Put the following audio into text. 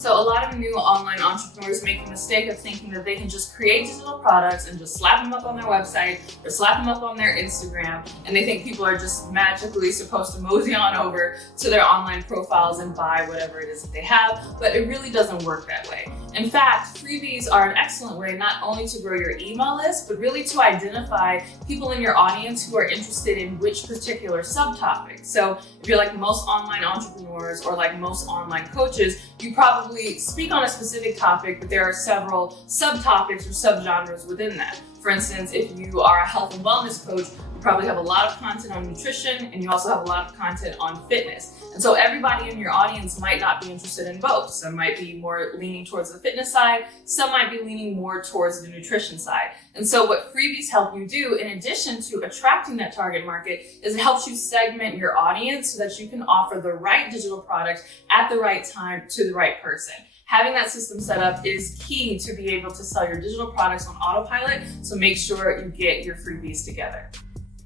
So a lot of new online entrepreneurs make the mistake of thinking that they can just create digital products and just slap them up on their website or slap them up on their Instagram, and they think people are just magically supposed to mosey on over to their online profiles and buy whatever it is that they have, but it really doesn't work that way. In fact, freebies are an excellent way not only to grow your email list, but really to identify people in your audience who are interested in which particular subtopic. So if you're like most online entrepreneurs or like most online coaches, you probably speak on a specific topic, but there are several subtopics or subgenres within that. For instance, if you are a health and wellness coach, you probably have a lot of content on nutrition, and you also have a lot of content on fitness. And so everybody in your audience might not be interested in both. Some might be more leaning towards the fitness side, some might be leaning more towards the nutrition side. And so what freebies help you do, in addition to attracting that target market, is it helps you segment your audience so that you can offer the right digital product at the right time to the right person. Having that system set up is key to be able to sell your digital products on autopilot, so make sure you get your freebies together.